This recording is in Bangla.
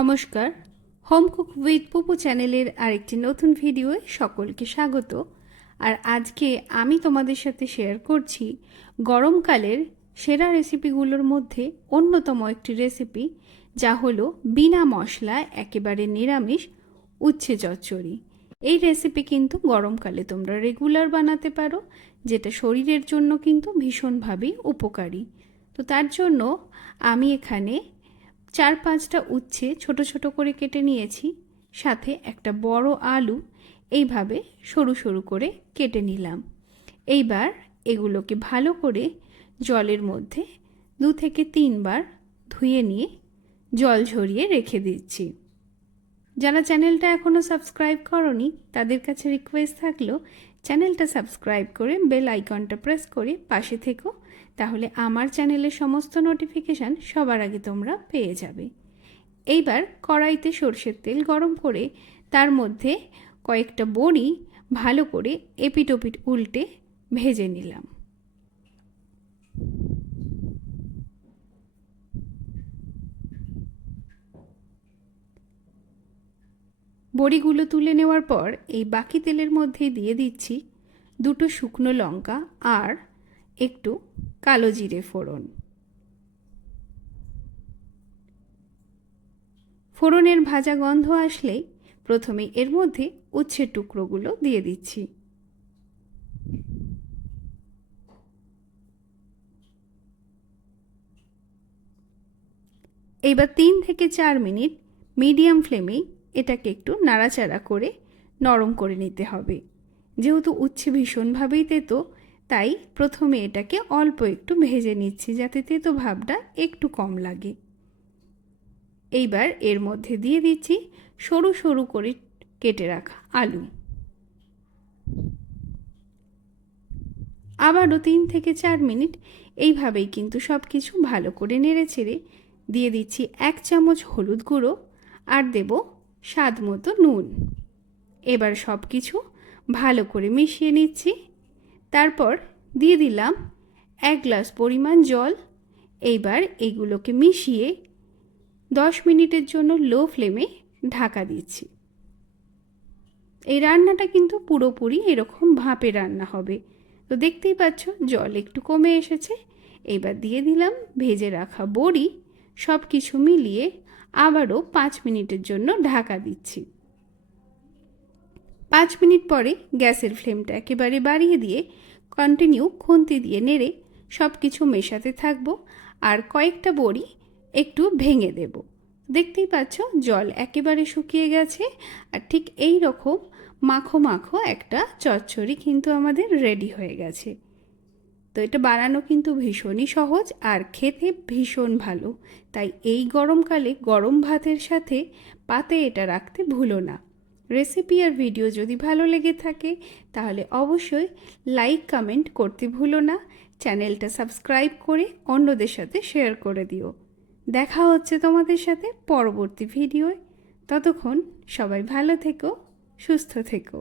নমস্কার, হোম কুক উইথ পুপু চ্যানেলের আরেকটি নতুন ভিডিওয়ে সকলকে স্বাগত। আর আজকে আমি তোমাদের সাথে শেয়ার করছি গরমকালের সেরা রেসিপিগুলোর মধ্যে অন্যতম একটি রেসিপি, যা হলো বিনা মশলায় একেবারে নিরামিষ উচ্ছে চচ্চড়ি। এই রেসিপি কিন্তু গরমকালে তোমরা রেগুলার বানাতে পারো, যেটা শরীরের জন্য কিন্তু ভীষণভাবেই উপকারী। তো তার জন্য আমি এখানে 4-5টা উচ্ছে ছোট ছোট করে কেটে নিয়েছি, সাথে একটা বড় আলু এইভাবে সরু সরু করে কেটে নিলাম। এইবার এগুলোকে ভালো করে জলের মধ্যে 2 থেকে 3 বার ধুয়ে নিয়ে জল ঝরিয়ে রেখে দিচ্ছি। যারা চ্যানেলটা এখনও সাবস্ক্রাইব করনি তাদের কাছে রিকোয়েস্ট থাকলো চ্যানেলটা সাবস্ক্রাইব করে বেল আইকনটা প্রেস করে পাশে থেকো, তাহলে আমার চ্যানেলের সমস্ত নোটিফিকেশান সবার আগে তোমরা পেয়ে যাবে। এইবার কড়াইতে সরষের তেল গরম করে তার মধ্যে কয়েকটা বড়ি ভালো করে এপিট ওপিট উল্টে ভেজে নিলাম। বড়িগুলো তুলে নেওয়ার পর এই বাকি তেলের মধ্যে দিয়ে দিচ্ছি 2টো শুকনো লঙ্কা আর একটু কালো জিরে ফোড়ন। ফোড়নের ভাজা গন্ধ আসলেই প্রথমে এর মধ্যে উচ্ছের টুকরোগুলো দিয়ে দিচ্ছি। এবার 3 থেকে 4 মিনিট মিডিয়াম ফ্লেমেই এটাকে একটু নাড়াচাড়া করে নরম করে নিতে হবে। যেহেতু উচ্ছে ভীষণভাবেই তেতো, তাই প্রথমে এটাকে অল্প একটু ভেজে নিচ্ছি যাতে তেতো ভাবটা একটু কম লাগে। এইবার এর মধ্যে দিয়ে দিচ্ছি সরু সরু করে কেটে রাখা আলু। আবারও 3 থেকে 4 মিনিট এইভাবেই কিন্তু সব কিছু ভালো করে নেড়ে চেড়ে দিয়ে দিচ্ছি 1 চামচ হলুদ গুঁড়ো আর দেব স্বাদ মতো নুন। এবার সব কিছু ভালো করে মিশিয়ে নিচ্ছি। তারপর দিয়ে দিলাম 1 গ্লাস পরিমাণ জল। এইবার এগুলোকে মিশিয়ে 10 মিনিটের জন্য লো ফ্লেমে ঢাকা দিচ্ছি। এই রান্নাটা কিন্তু পুরোপুরি এরকম ভাপে রান্না হবে। তো দেখতেই পাচ্ছ জল একটু কমে এসেছে। এবার দিয়ে দিলাম ভেজে রাখা বড়ি। সব কিছু মিলিয়ে আবারও 5 মিনিটের জন্য ঢাকা দিচ্ছি। 5 মিনিট পরে গ্যাসের ফ্লেমটা একেবারে বাড়িয়ে দিয়ে কন্টিনিউ খুন্তি দিয়ে নেড়ে সব কিছু মেশাতে থাকবো আর কয়েকটা বড়ি একটু ভেঙে দেব। দেখতেই পাচ্ছ জল একেবারে শুকিয়ে গেছে আর ঠিক এই রকম মাখো মাখো একটা চচ্চড়ি কিন্তু আমাদের রেডি হয়ে গেছে। তো এটা বানানো কিন্তু ভীষণই সহজ আর খেতে ভীষণ ভালো, তাই এই গরমকালে গরম ভাতের সাথে পাতে এটা রাখতে ভুলো না। রেসিপি আর ভিডিও যদি ভালো লেগে থাকে তাহলে অবশ্যই লাইক কমেন্ট করতে ভুলো না। চ্যানেলটা সাবস্ক্রাইব করে অন্যদের সাথে শেয়ার করে দিও। দেখা হচ্ছে তোমাদের সাথে পরবর্তী ভিডিওয়। ততক্ষণ সবাই ভালো থেকো, সুস্থ থেকো।